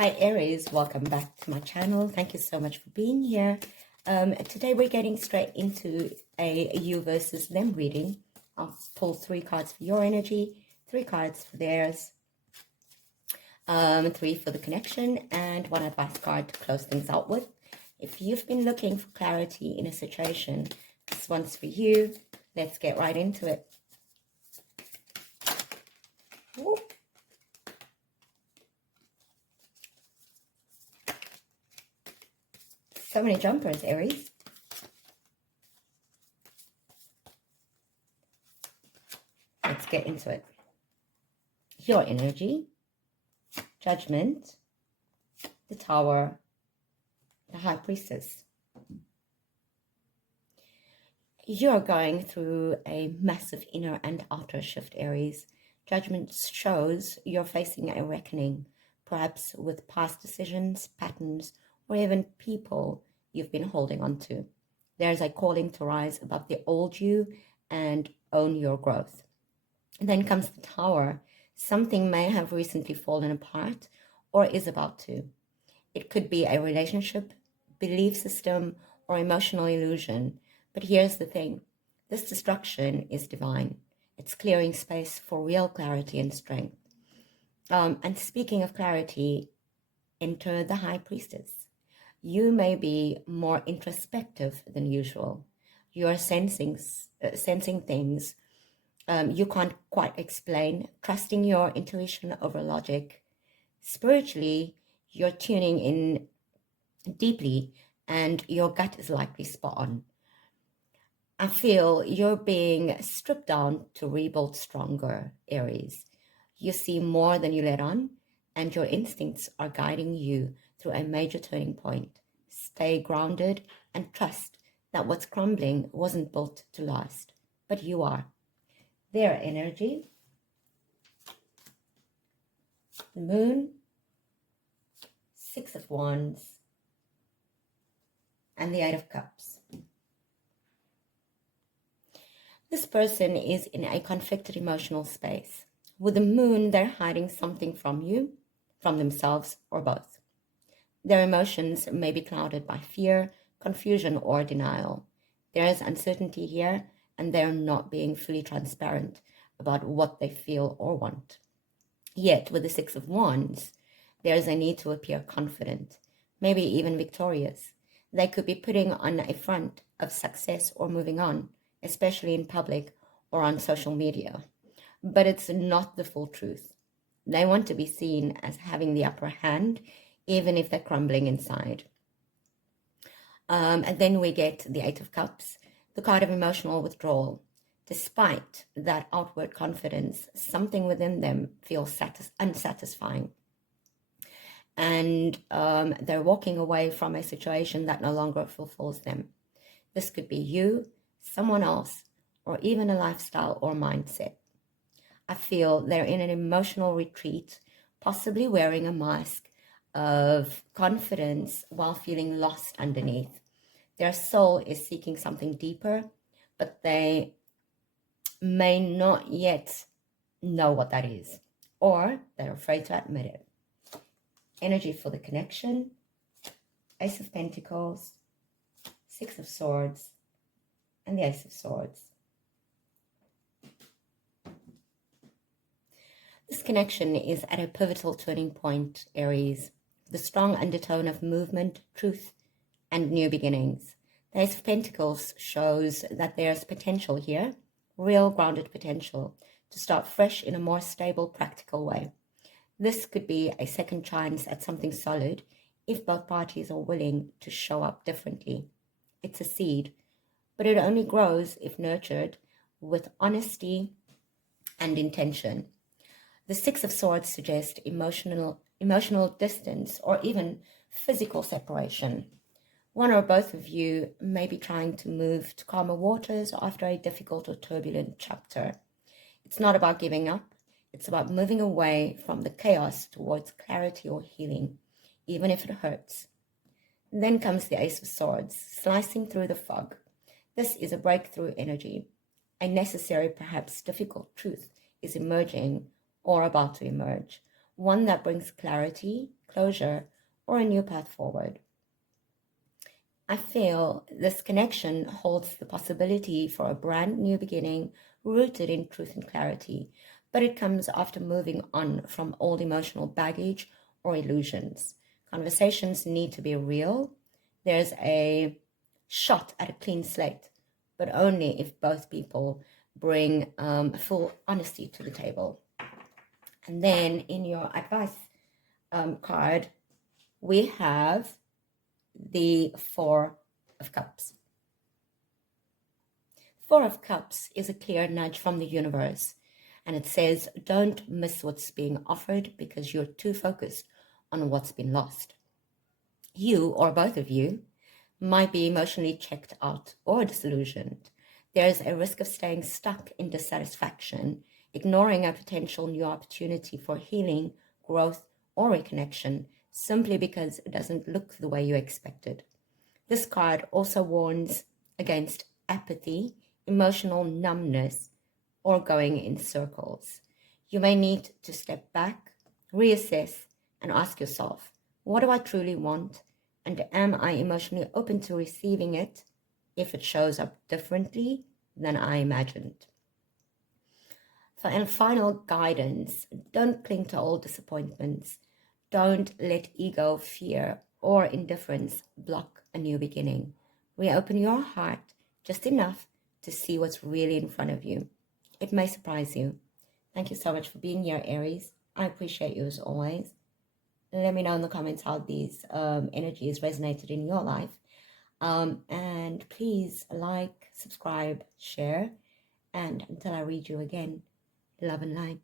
Hi Aries, welcome back to my channel. Thank you so much for being here. Today we're getting straight into a you versus them reading. I'll pull 3 cards for your energy, 3 cards for theirs, 3 for the connection, and 1 advice card to close things out with. If you've been looking for clarity in a situation, this one's for you. Let's get right into it. Woo. So many jumpers, Aries. Let's get into it. Your energy, Judgment, the Tower, the High Priestess. You're going through a massive inner and outer shift, Aries. Judgment shows you're facing a reckoning, perhaps with past decisions, patterns, or even people you've been holding on to. There's a calling to rise above the old you and own your growth. And then comes the Tower. Something may have recently fallen apart or is about to. It could be a relationship, belief system, or emotional illusion. But here's the thing. This destruction is divine. It's clearing space for real clarity and strength. And speaking of clarity, enter the High Priestess. You may be more introspective than usual. You're sensing things you can't quite explain, trusting your intuition over logic. Spiritually, you're tuning in deeply and your gut is likely spot on. I feel you're being stripped down to rebuild stronger, Aries. You see more than you let on, and your instincts are guiding you through a major turning point. Stay grounded and trust that what's crumbling wasn't built to last, but you are. Their energy, the Moon, 6 of Wands, and the 8 of Cups. This person is in a conflicted emotional space. With the Moon, they're hiding something from you, from themselves, or both. Their emotions may be clouded by fear, confusion, or denial. There is uncertainty here, and they're not being fully transparent about what they feel or want. Yet, with the 6 of Wands, there is a need to appear confident, maybe even victorious. They could be putting on a front of success or moving on, especially in public or on social media. But it's not the full truth. They want to be seen as having the upper hand, even if they're crumbling inside. And then we get the 8 of Cups, the card of emotional withdrawal. Despite that outward confidence, something within them feels unsatisfying. And they're walking away from a situation that no longer fulfills them. This could be you, someone else, or even a lifestyle or mindset. I feel they're in an emotional retreat, possibly wearing a mask of confidence while feeling lost underneath. Their soul is seeking something deeper, but they may not yet know what that is, or they're afraid to admit it. Energy for the connection, Ace of Pentacles, 6 of Swords, and the Ace of Swords. This connection is at a pivotal turning point, Aries. The strong undertone of movement, truth, and new beginnings. The Ace of Pentacles shows that there's potential here, real grounded potential, to start fresh in a more stable, practical way. This could be a second chance at something solid if both parties are willing to show up differently. It's a seed, but it only grows if nurtured with honesty and intention. The 6 of Swords suggests emotional distance or even physical separation. One or both of you may be trying to move to calmer waters after a difficult or turbulent chapter. It's not about giving up. It's about moving away from the chaos towards clarity or healing, even if it hurts. Then comes the Ace of Swords, slicing through the fog. This is a breakthrough energy. A necessary, perhaps difficult truth is emerging or about to emerge. One that brings clarity, closure, or a new path forward. I feel this connection holds the possibility for a brand new beginning rooted in truth and clarity, but it comes after moving on from old emotional baggage or illusions. Conversations need to be real. There's a shot at a clean slate, but only if both people bring full honesty to the table. And then in your advice card, we have the Four of Cups. Four of Cups is a clear nudge from the universe, and it says, don't miss what's being offered because you're too focused on what's been lost. You, or both of you, might be emotionally checked out or disillusioned. There's a risk of staying stuck in dissatisfaction, ignoring a potential new opportunity for healing, growth, or reconnection simply because it doesn't look the way you expected. This card also warns against apathy, emotional numbness, or going in circles. You may need to step back, reassess, and ask yourself, what do I truly want? And am I emotionally open to receiving it if it shows up differently than I imagined? For final guidance, don't cling to old disappointments. Don't let ego, fear, or indifference block a new beginning. Reopen your heart just enough to see what's really in front of you. It may surprise you. Thank you so much for being here, Aries. I appreciate you as always. Let me know in the comments how these energies resonated in your life. And please like, subscribe, share. And until I read you again, love and light.